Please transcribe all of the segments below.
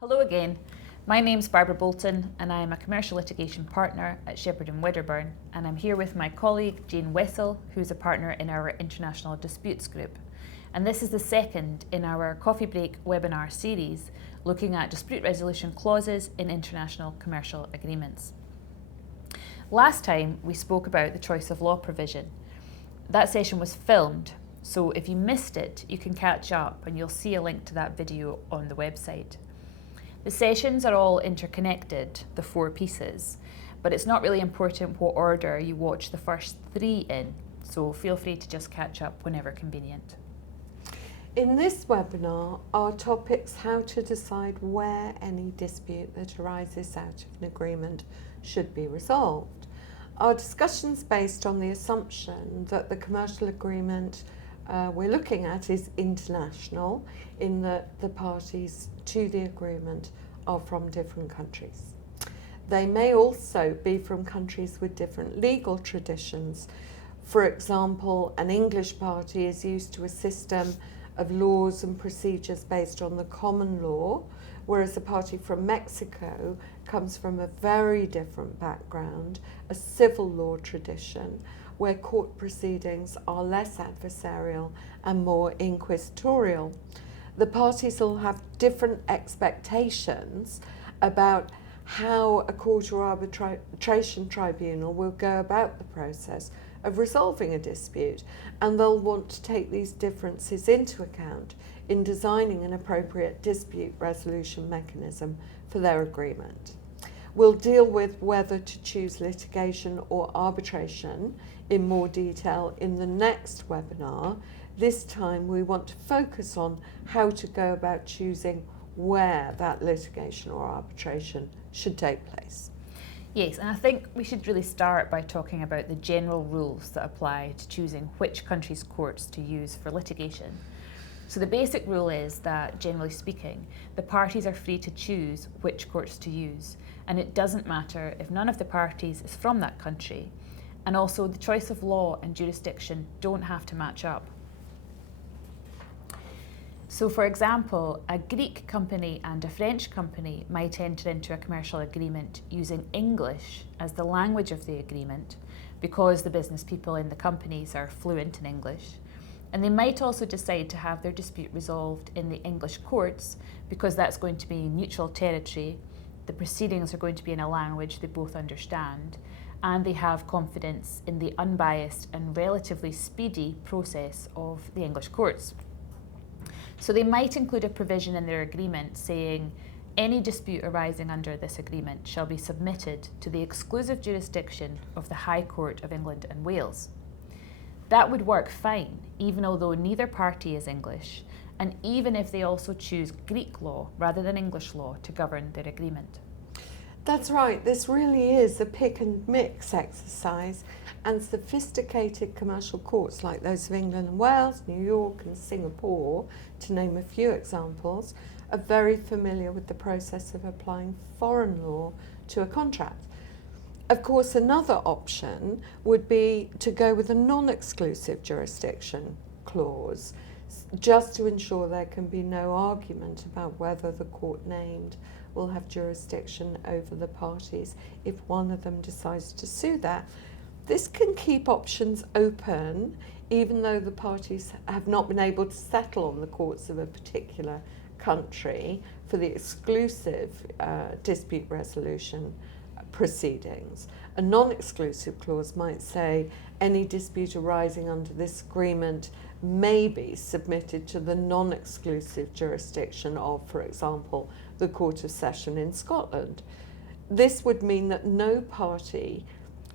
Hello again. My name's Barbara Bolton and I am a commercial litigation partner at Shepherd and Wedderburn, and I'm here with my colleague Jane Wessel, who's a partner in our International Disputes Group. And this is the second in our coffee break webinar series looking at dispute resolution clauses in international commercial agreements. Last time we spoke about the choice of law provision. That session was filmed, so if you missed it, you can catch up and you'll see a link to that video on the website. The sessions are all interconnected, the 4 pieces, but it's not really important what order you watch the first 3 in, so feel free to just catch up whenever convenient. In this webinar, our topic's how to decide where any dispute that arises out of an agreement should be resolved. Our discussion's based on the assumption that the commercial agreement we're looking at is international, in that the parties to the agreement are from different countries. They may also be from countries with different legal traditions. For example, an English party is used to a system of laws and procedures based on the common law, whereas a party from Mexico comes from a very different background, a civil law tradition, where court proceedings are less adversarial and more inquisitorial. The parties will have different expectations about how a court or arbitration tribunal will go about the process of resolving a dispute, and they'll want to take these differences into account in designing an appropriate dispute resolution mechanism for their agreement. We'll deal with whether to choose litigation or arbitration in more detail in the next webinar. This time we want to focus on how to go about choosing where that litigation or arbitration should take place. Yes, and I think we should really start by talking about the general rules that apply to choosing which country's courts to use for litigation. So the basic rule is that, generally speaking, the parties are free to choose which courts to use, and it doesn't matter if none of the parties is from that country, and also the choice of law and jurisdiction don't have to match up. So for example, a Greek company and a French company might enter into a commercial agreement using English as the language of the agreement because the business people in the companies are fluent in English. And they might also decide to have their dispute resolved in the English courts because that's going to be neutral territory, the proceedings are going to be in a language they both understand, and they have confidence in the unbiased and relatively speedy process of the English courts. So they might include a provision in their agreement saying, any dispute arising under this agreement shall be submitted to the exclusive jurisdiction of the High Court of England and Wales. That would work fine, even although neither party is English, and even if they also choose Greek law rather than English law to govern their agreement. That's right, this really is a pick and mix exercise, and sophisticated commercial courts like those of England and Wales, New York and Singapore, to name a few examples, are very familiar with the process of applying foreign law to a contract. Of course, another option would be to go with a non-exclusive jurisdiction clause, just to ensure there can be no argument about whether the court named will have jurisdiction over the parties if one of them decides to sue that. This can keep options open, even though the parties have not been able to settle on the courts of a particular country for the exclusive dispute resolution proceedings. A non-exclusive clause might say any dispute arising under this agreement may be submitted to the non-exclusive jurisdiction of, for example, the Court of Session in Scotland. This would mean that no party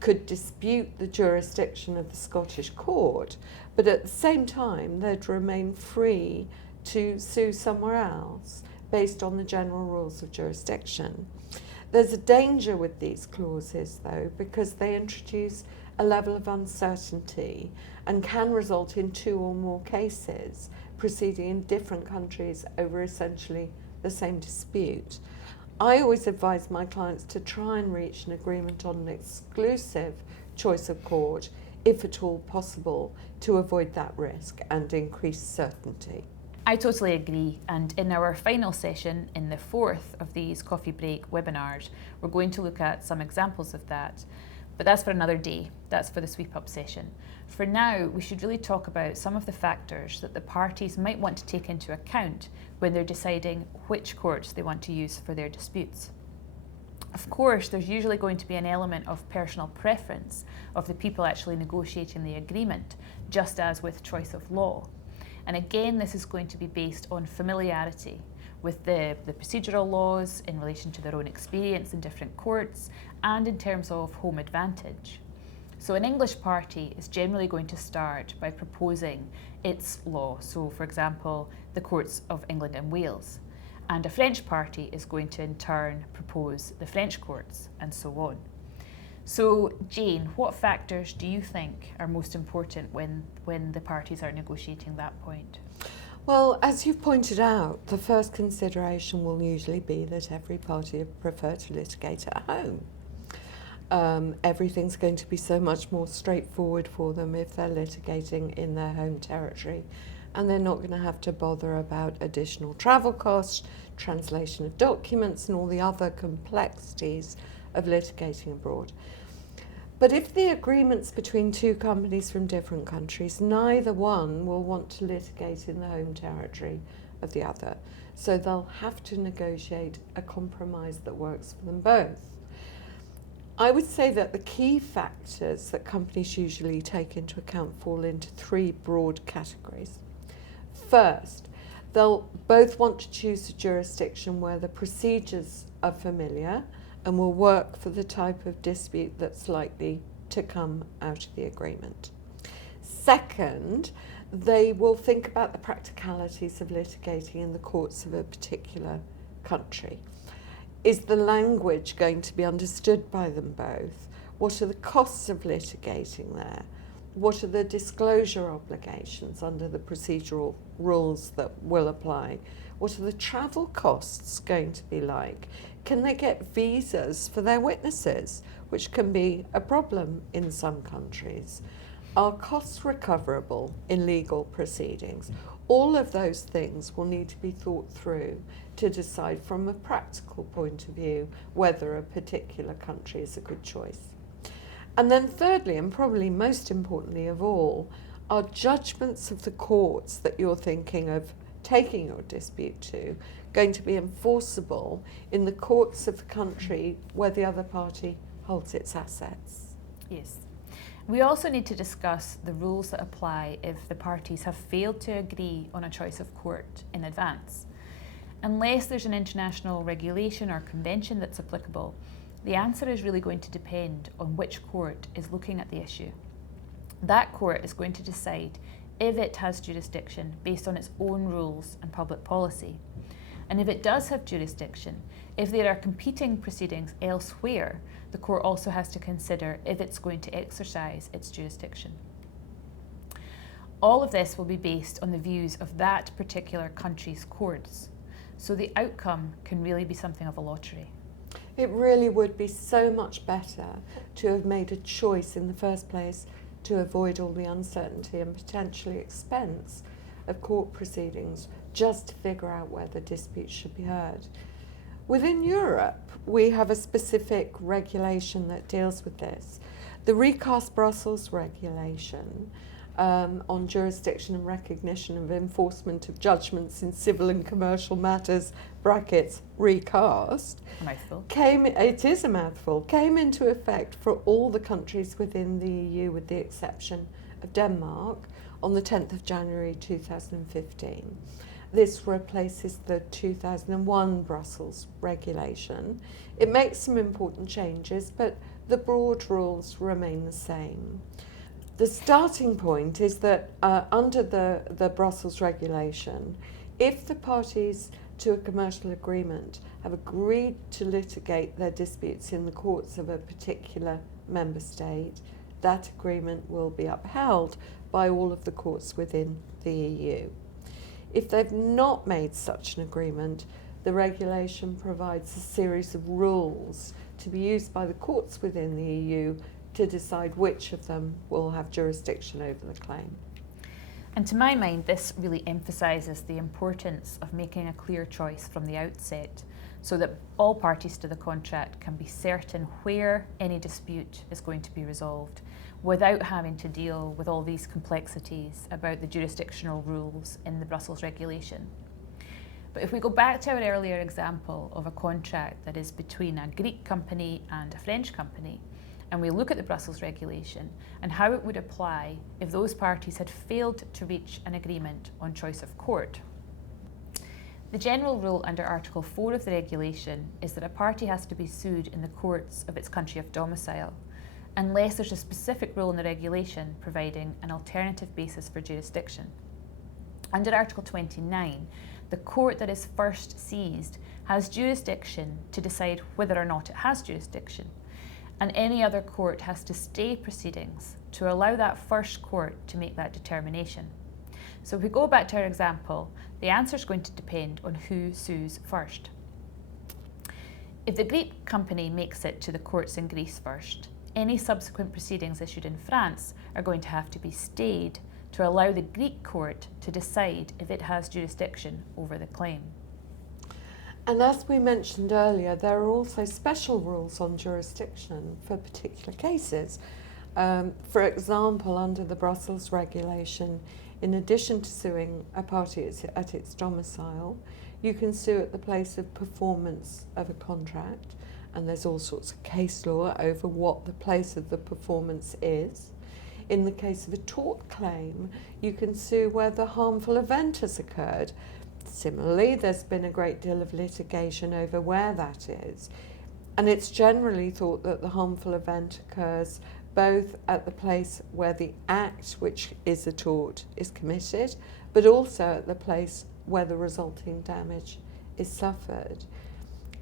could dispute the jurisdiction of the Scottish court, but at the same time they'd remain free to sue somewhere else based on the general rules of jurisdiction. There's a danger with these clauses, though, because they introduce a level of uncertainty and can result in 2 or more cases proceeding in different countries over essentially the same dispute. I always advise my clients to try and reach an agreement on an exclusive choice of court, if at all possible, to avoid that risk and increase certainty. I totally agree, and in our final session, in the fourth of these coffee break webinars, we're going to look at some examples of that. But that's for another day, that's for the sweep up session. For now, we should really talk about some of the factors that the parties might want to take into account when they're deciding which courts they want to use for their disputes. Of course, there's usually going to be an element of personal preference of the people actually negotiating the agreement, just as with choice of law. And again, this is going to be based on familiarity with the procedural laws in relation to their own experience in different courts and in terms of home advantage. So an English party is generally going to start by proposing its law, so for example, the courts of England and Wales. And a French party is going to in turn propose the French courts, and so on. So, Jane, what factors do you think are most important when the parties are negotiating that point? Well, as you've pointed out, the first consideration will usually be that every party would prefer to litigate at home. Everything's going to be so much more straightforward for them if they're litigating in their home territory, and they're not going to have to bother about additional travel costs, translation of documents, and all the other complexities of litigating abroad. But if the agreement's between two companies from different countries, neither one will want to litigate in the home territory of the other. So they'll have to negotiate a compromise that works for them both. I would say that the key factors that companies usually take into account fall into three broad categories. First, they'll both want to choose a jurisdiction where the procedures are familiar and will work for the type of dispute that's likely to come out of the agreement. Second, they will think about the practicalities of litigating in the courts of a particular country. Is the language going to be understood by them both? What are the costs of litigating there? What are the disclosure obligations under the procedural rules that will apply? What are the travel costs going to be like? Can they get visas for their witnesses, which can be a problem in some countries? Are costs recoverable in legal proceedings? All of those things will need to be thought through to decide from a practical point of view whether a particular country is a good choice. And then thirdly, and probably most importantly of all, are judgments of the courts that you're thinking of taking your dispute to going to be enforceable in the courts of the country where the other party holds its assets? Yes. We also need to discuss the rules that apply if the parties have failed to agree on a choice of court in advance. Unless there's an international regulation or convention that's applicable, the answer is really going to depend on which court is looking at the issue. That court is going to decide if it has jurisdiction based on its own rules and public policy. And if it does have jurisdiction, if there are competing proceedings elsewhere, the court also has to consider if it's going to exercise its jurisdiction. All of this will be based on the views of that particular country's courts, so the outcome can really be something of a lottery. It really would be so much better to have made a choice in the first place to avoid all the uncertainty and potentially expense of court proceedings just to figure out where the dispute should be heard. Within Europe, we have a specific regulation that deals with this. The recast Brussels regulation on jurisdiction and recognition of enforcement of judgments in civil and commercial matters, brackets, recast, A mouthful. It is a mouthful, came into effect for all the countries within the EU with the exception of Denmark on the 10th of January 2015. This replaces the 2001 Brussels regulation. It makes some important changes, but the broad rules remain the same. The starting point is that under the Brussels regulation, if the parties to a commercial agreement have agreed to litigate their disputes in the courts of a particular member state, that agreement will be upheld by all of the courts within the EU. If they've not made such an agreement, the regulation provides a series of rules to be used by the courts within the EU to decide which of them will have jurisdiction over the claim. And to my mind, this really emphasises the importance of making a clear choice from the outset so that all parties to the contract can be certain where any dispute is going to be resolved without having to deal with all these complexities about the jurisdictional rules in the Brussels regulation. But if we go back to our earlier example of a contract that is between a Greek company and a French company, and we look at the Brussels regulation and how it would apply if those parties had failed to reach an agreement on choice of court. The general rule under Article 4 of the regulation is that a party has to be sued in the courts of its country of domicile, unless there's a specific rule in the regulation providing an alternative basis for jurisdiction. Under Article 29, the court that is first seized has jurisdiction to decide whether or not it has jurisdiction, and any other court has to stay proceedings to allow that first court to make that determination. So if we go back to our example, the answer is going to depend on who sues first. If the Greek company makes it to the courts in Greece first, any subsequent proceedings issued in France are going to have to be stayed to allow the Greek court to decide if it has jurisdiction over the claim. And as we mentioned earlier, there are also special rules on jurisdiction for particular cases. For example, under the Brussels regulation, in addition to suing a party at its domicile, you can sue at the place of performance of a contract, and there's all sorts of case law over what the place of the performance is. In the case of a tort claim, you can sue where the harmful event has occurred. Similarly, there's been a great deal of litigation over where that is, and it's generally thought that the harmful event occurs both at the place where the act, which is a tort, is committed, but also at the place where the resulting damage is suffered.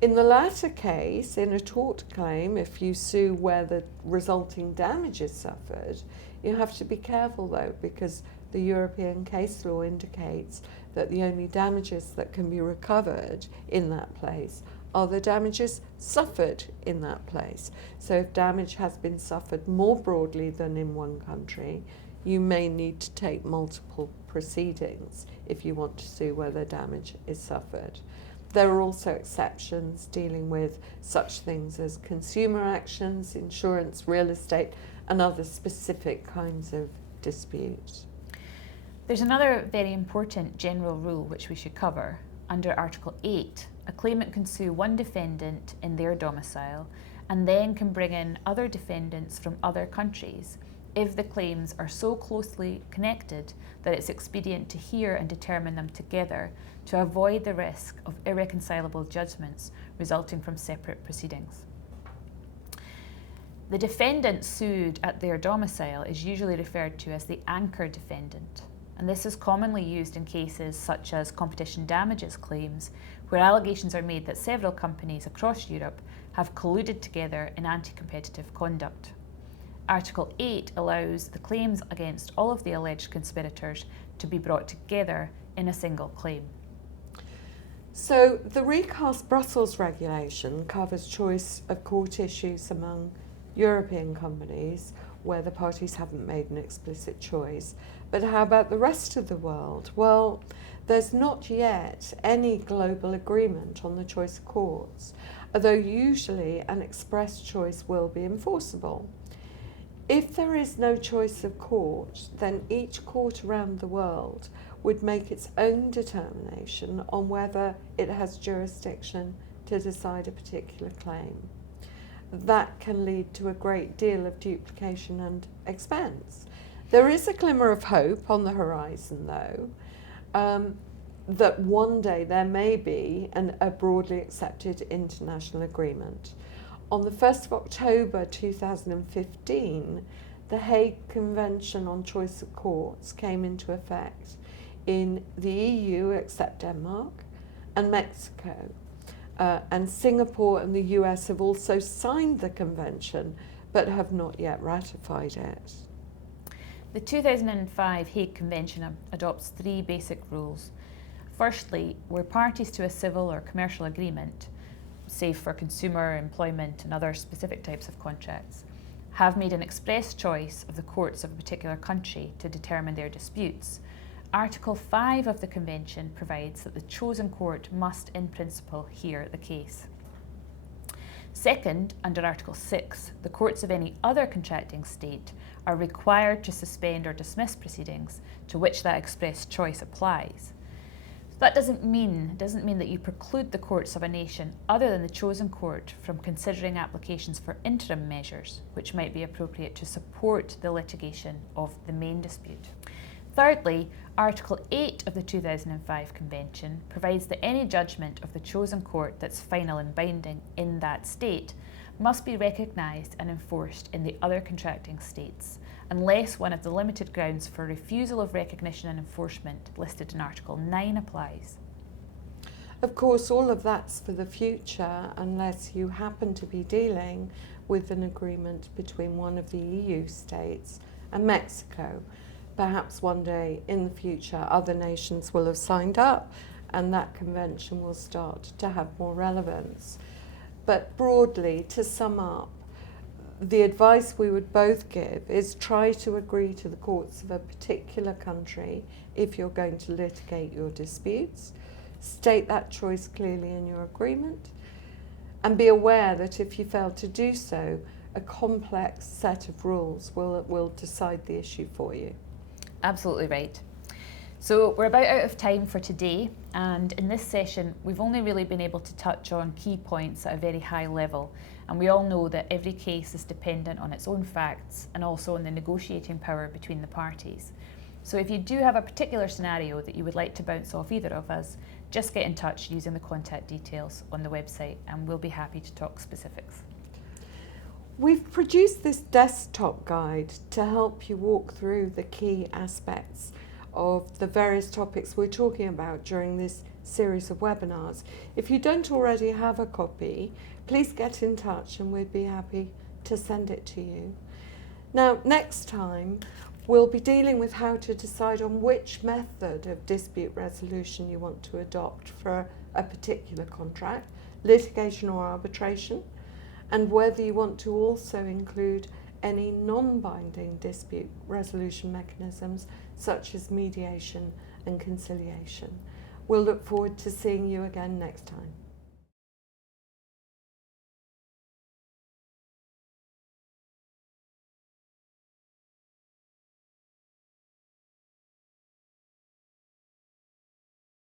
In the latter case, in a tort claim, if you sue where the resulting damage is suffered, you have to be careful though, because the European case law indicates that the only damages that can be recovered in that place are the damages suffered in that place. So if damage has been suffered more broadly than in one country, you may need to take multiple proceedings if you want to sue where the damage is suffered. There are also exceptions dealing with such things as consumer actions, insurance, real estate, and other specific kinds of disputes. There's another very important general rule which we should cover. Under Article 8, a claimant can sue one defendant in their domicile and then can bring in other defendants from other countries if the claims are so closely connected that it's expedient to hear and determine them together to avoid the risk of irreconcilable judgments resulting from separate proceedings. The defendant sued at their domicile is usually referred to as the anchor defendant, and this is commonly used in cases such as competition damages claims, where allegations are made that several companies across Europe have colluded together in anti-competitive conduct. Article 8 allows the claims against all of the alleged conspirators to be brought together in a single claim. So the recast Brussels regulation covers choice of court issues among European companies where the parties haven't made an explicit choice. But how about the rest of the world? Well, there's not yet any global agreement on the choice of courts, although usually an express choice will be enforceable. If there is no choice of court, then each court around the world would make its own determination on whether it has jurisdiction to decide a particular claim. That can lead to a great deal of duplication and expense. There is a glimmer of hope on the horizon, though, that one day there may be a broadly accepted international agreement. On the 1st of October 2015, the Hague Convention on Choice of Courts came into effect in the EU, except Denmark, and Mexico. And Singapore and the US have also signed the convention, but have not yet ratified it. The 2005 Hague Convention adopts three basic rules. Firstly, where parties to a civil or commercial agreement, say for consumer, employment and other specific types of contracts, have made an express choice of the courts of a particular country to determine their disputes, Article 5 of the Convention provides that the chosen court must in principle hear the case. Second, under Article 6, the courts of any other contracting state are required to suspend or dismiss proceedings to which that express choice applies. That doesn't mean that you preclude the courts of a nation other than the chosen court from considering applications for interim measures, which might be appropriate to support the litigation of the main dispute. Thirdly, Article 8 of the 2005 Convention provides that any judgment of the chosen court that's final and binding in that state must be recognised and enforced in the other contracting states, unless one of the limited grounds for refusal of recognition and enforcement listed in Article 9 applies. Of course, all of that's for the future, unless you happen to be dealing with an agreement between one of the EU states and Mexico. Perhaps one day in the future other nations will have signed up and that convention will start to have more relevance. But broadly, to sum up, the advice we would both give is try to agree to the courts of a particular country if you're going to litigate your disputes. State that choice clearly in your agreement and be aware that if you fail to do so, a complex set of rules will decide the issue for you. Absolutely right. So we're about out of time for today, and in this session we've only really been able to touch on key points at a very high level, and we all know that every case is dependent on its own facts and also on the negotiating power between the parties. So if you do have a particular scenario that you would like to bounce off either of us, just get in touch using the contact details on the website and we'll be happy to talk specifics. We've produced this desktop guide to help you walk through the key aspects of the various topics we're talking about during this series of webinars. If you don't already have a copy, please get in touch and we'd be happy to send it to you. Now, next time, we'll be dealing with how to decide on which method of dispute resolution you want to adopt for a particular contract, litigation or arbitration, and whether you want to also include any non-binding dispute resolution mechanisms such as mediation and conciliation. We'll look forward to seeing you again next time.